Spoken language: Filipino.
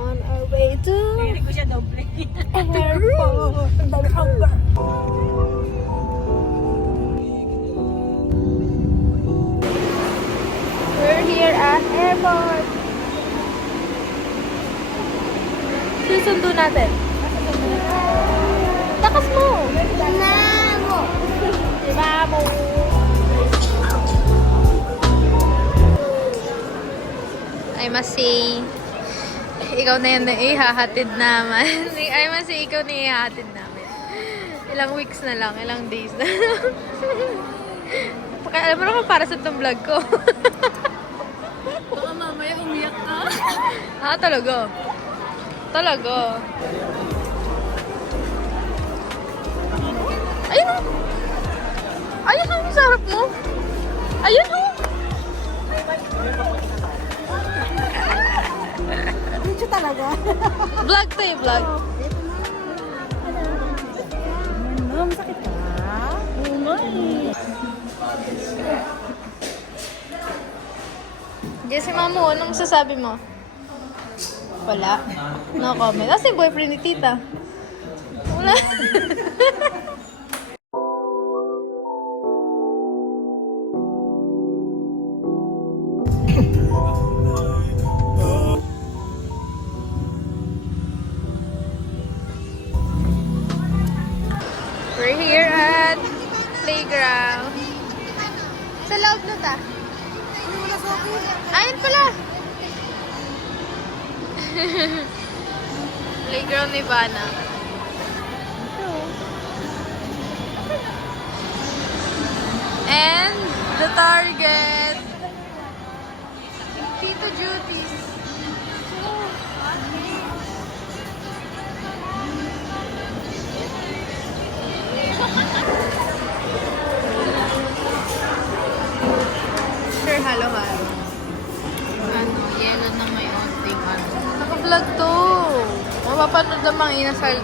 On our way to Narinig ko siya doble. airport. We're here at airport. Susundo natin. Takas mo! Mamo! Mamo! I must say, ikaw na yun na ihahatid naman. I must say, ikaw na ihahatid namin. Ilang weeks na lang, ilang days na lang. Alam mo naman para sa itong vlog ko. Baka mamaya umiyak ka. Ah, talaga. Talaga. Ayun o. Ayun o, yung sarap mo. Ayun o. Dito talaga. Vlog to eh, vlog. Ma'am, sakit ka? Oo nga eh. Jesse, Mamu, anong sasabi mo? Wala. No comment. Kasi boyfriend ni tita. Wala. We're here at playground. Sa loob na ta. Ayun pala. Playground ni Bana. And the target. Tito Judy's. Sure, halo-halo. Yellow na may onting ano. Naka-vlog to. Mapapanood ng mga inasal